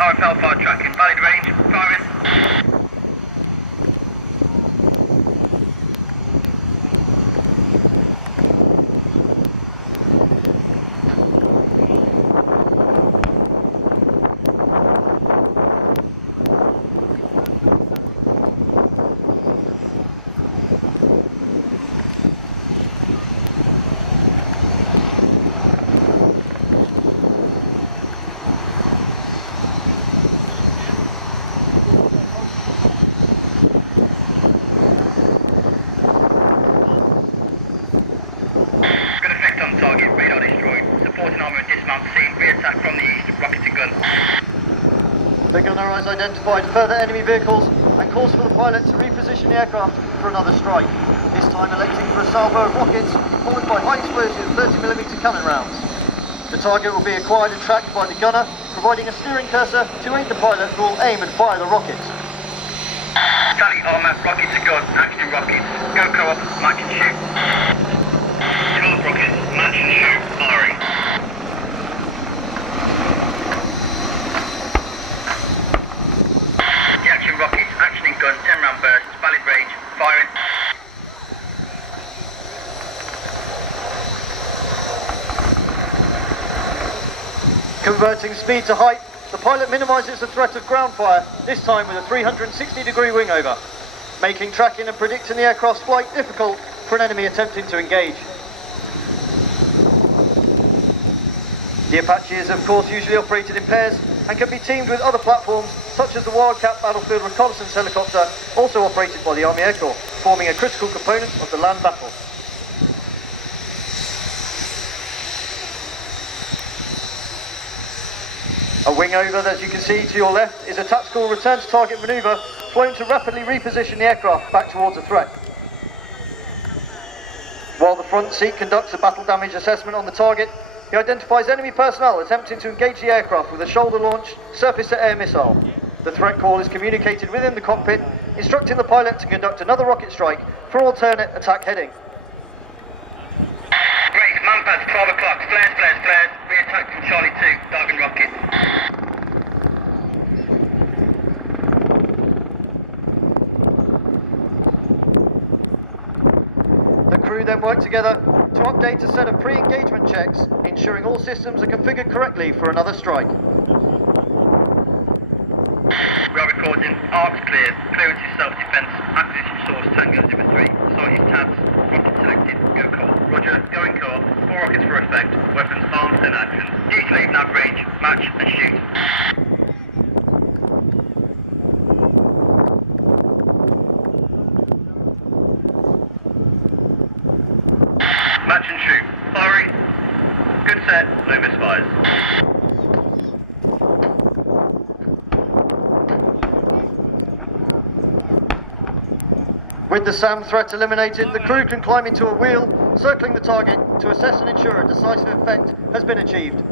RAF Apache tracking, valid range, firing. Target, radar destroyed. Supporting armour and dismount scene. Re-attack from the east. Rocket to gun. The gunner has identified further enemy vehicles and calls for the pilot to reposition the aircraft for another strike. This time electing for a salvo of rockets, followed by high explosive 30mm cannon rounds. The target will be acquired and tracked by the gunner, providing a steering cursor to aid the pilot who will aim and fire the rockets. Tally armour, rocket to gun, action rockets. Go co-op, match and shoot. 12 rockets, match and shoot, firing. The action rockets, action in gun, 10 round burst, valid range, firing. Converting speed to height, the pilot minimises the threat of ground fire, this time with a 360-degree wing over, making tracking and predicting the aircraft's flight difficult for an enemy attempting to engage. The Apache is of course usually operated in pairs and can be teamed with other platforms such as the Wildcat battlefield reconnaissance helicopter, also operated by the Army Air Corps, forming a critical component of the land battle. A wing over, as you can see to your left, is a tactical return to target manoeuvre flown to rapidly reposition the aircraft back towards a threat. While the front seat conducts a battle damage assessment on the target, he identifies enemy personnel attempting to engage the aircraft with a shoulder-launched surface-to-air missile. The threat call is communicated within the cockpit, instructing the pilot to conduct another rocket strike for alternate attack heading. Great, manpads, 12 o'clock, flares, re-attack from Charlie 2, Dargan rocket. The crew then work together to update a set of pre-engagement checks, ensuring all systems are configured correctly for another strike. We are recording, arcs cleared, clearance is self-defense, acquisition source Tango 03, site is tabs, rocket selected, go co-op. Roger, going co-op, 4 rockets for effect, weapons armed and action. Due to leave nav range, match and shoot. Match and shoot. Firing. Good set, no misfires. With the SAM threat eliminated, the crew can climb into a wheel, circling the target to assess and ensure a decisive effect has been achieved.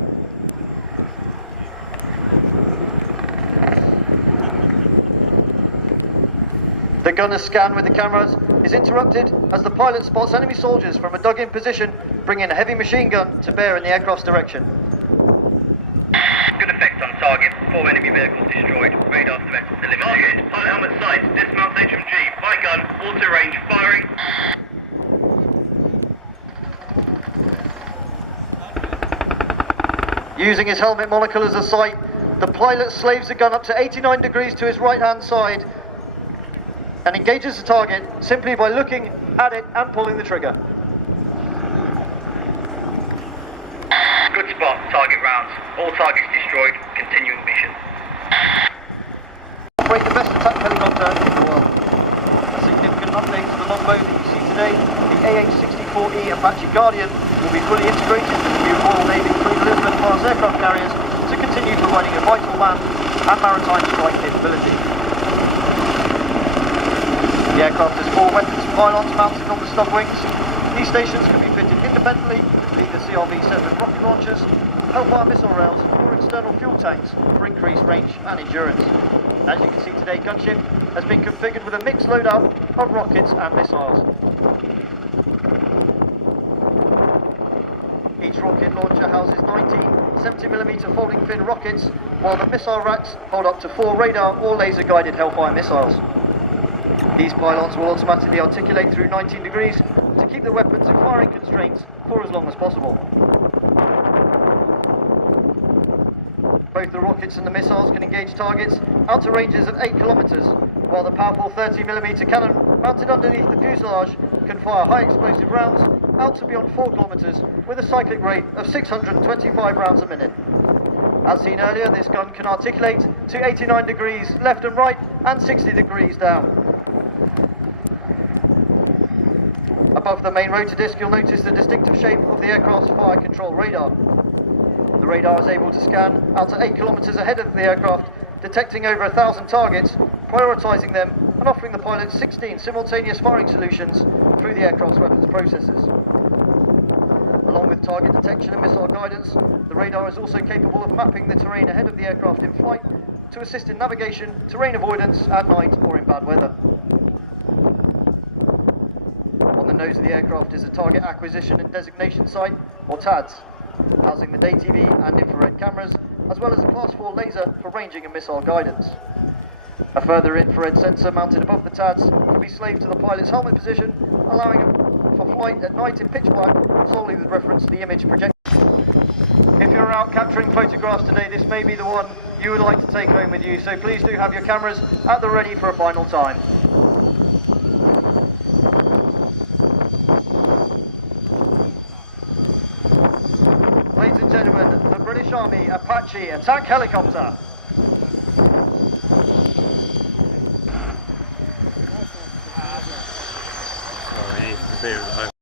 The gunner's scan with the cameras is interrupted as the pilot spots enemy soldiers from a dug-in position, bringing a heavy machine gun to bear in the aircraft's direction. Good effect on target, 4 enemy vehicles destroyed, radar threat eliminated. Target, pilot helmet sight, dismount HMG, by gun, auto range, firing. Using his helmet monocle as a sight, the pilot slaves the gun up to 89 degrees to his right-hand side and engages the target simply by looking at it and pulling the trigger. Good spot, target rounds. All targets destroyed, continuing mission. Operate the best attack helicopter in the world. A significant update to the longbow that you see today, the AH-64E Apache Guardian, will be fully integrated with the new Royal Navy Queen Elizabeth class aircraft carriers to continue providing a vital land and maritime strike capability. The aircraft has 4 weapons pylons mounted on the stub wings. These stations can be fitted independently with either CRV-7 rocket launchers, Hellfire missile rails or external fuel tanks for increased range and endurance. As you can see today, Gunship has been configured with a mixed loadout of rockets and missiles. Each rocket launcher houses 19 70mm folding fin rockets, while the missile racks hold up to 4 radar or laser guided Hellfire missiles. These pylons will automatically articulate through 19 degrees to keep the weapons in firing constraints for as long as possible. Both the rockets and the missiles can engage targets out to ranges of 8 kilometers, while the powerful 30mm cannon mounted underneath the fuselage can fire high explosive rounds out to beyond 4 kilometers with a cyclic rate of 625 rounds a minute. As seen earlier, this gun can articulate to 89 degrees left and right and 60 degrees down. Above the main rotor disc, you'll notice the distinctive shape of the aircraft's fire control radar. The radar is able to scan out to 8 kilometers ahead of the aircraft, detecting over 1,000 targets, prioritizing them and offering the pilot 16 simultaneous firing solutions through the aircraft's weapons processors. Along with target detection and missile guidance, the radar is also capable of mapping the terrain ahead of the aircraft in flight to assist in navigation, terrain avoidance at night or in bad weather. On the nose of the aircraft is a Target Acquisition and Designation Site, or TADS, housing the day TV and infrared cameras, as well as a Class 4 laser for ranging and missile guidance. A further infrared sensor mounted above the TADS can be slaved to the pilot's helmet position, allowing for flight at night in pitch black, solely with reference to the image projected. If you're out capturing photographs today, this may be the one you would like to take home with you, so please do have your cameras at the ready for a final time. Ladies and gentlemen, the British Army Apache attack helicopter. Sorry,